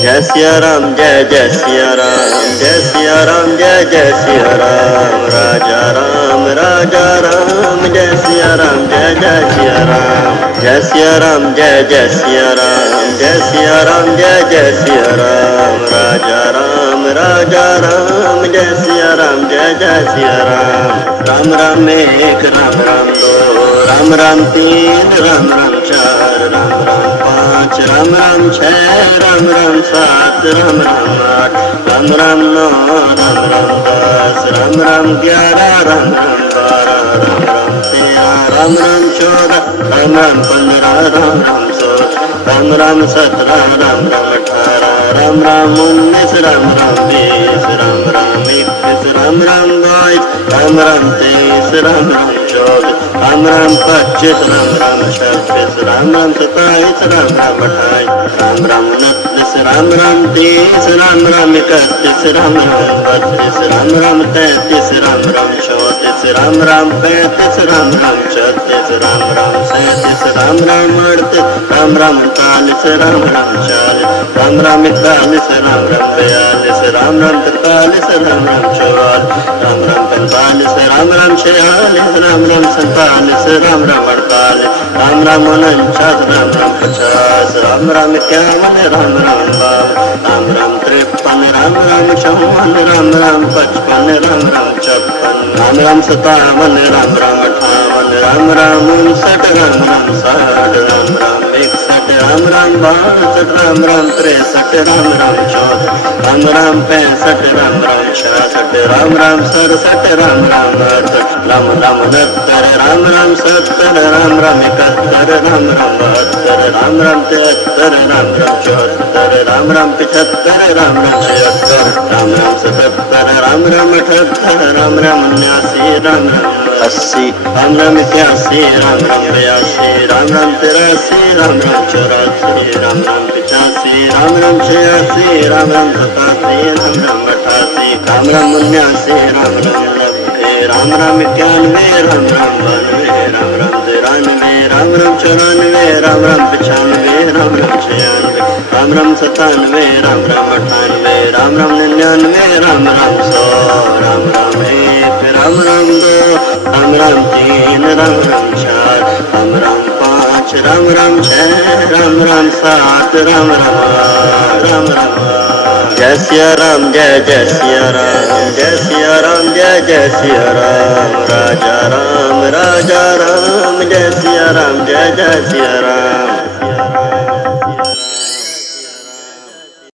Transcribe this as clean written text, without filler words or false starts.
जय सिया राम जय जय सिया राम जय सिया राम जय जय सिया राम राजा राम जय सिया राम जय जय सिया राम जय सिया राम जय जय सिया राम जय सिया राम जय जय सिया राम राजा राम जय सिया राम जय जय सिया राम राम एक राम राम दो राम राम तीन राम राम चार राम राम पाँच राम राम छः राम राम सात राम राम आठ राम राम नौ राम राम 10 राम राम 11 राम राम 12 राम राम 13 राम राम 14 राम राम 15 राम राम 16 राम राम 17 राम राम 18 राम राम 19 राम राम 20 राम राम 21 राम राम 22 राम राम 23 राम राम 24 राम राम 25 राम राम 26 राम राम 27 राम राम 28 राम राम 29 राम राम 30 राम राम 31 राम राम 32 राम राम 33 राम राम 34 राम राम 35 राम राम 36 राम राम 37 राम राम 38 राम राम 39 राम राम 40 राम राम 41 राम राम 42 राम राम 43 राम राम 44 राम राम 45 राम राम 46 राम राम 47 राम राम 48 राम राम 49 राम राम 50 राम राम 51 राम राम 52 राम राम 53 राम राम 54 राम राम 55 राम राम 56 राम राम 57 राम राम 58 राम राम 59 राम राम 60 राम राम 61 राम राम 62 राम राम 63 राम राम 64 राम राम 65 राम राम 66 राम राम 67 राम राम 68 राम राम 69 राम राम 70 राम राम 71 राम राम 72 राम राम 73 राम राम 74 राम राम 75 राम राम 76 राम राम 77 राम राम 78 राम राम 79 राम राम 80 राम राम 81 राम राम 82 राम राम 83 राम राम 84 राम राम 85 राम राम 86 राम राम 87 राम राम 88 राम राम 89 राम राम 90 राम राम 91 राम राम 92 राम राम 93 राम राम 94 राम राम 95 राम राम 96 राम राम 97 राम राम 98 राम राम 99 राम राम 100 राम राम 1 राम राम 2 राम राम 3 राम राम 4 राम राम 5 राम राम 6 राम राम 7 राम राम 8 राम राम 8 जय सिया राम जय जय सिया राम जय सिया राम जय जय सिया राम राजा राम जय सिया राम जय जय सिया राम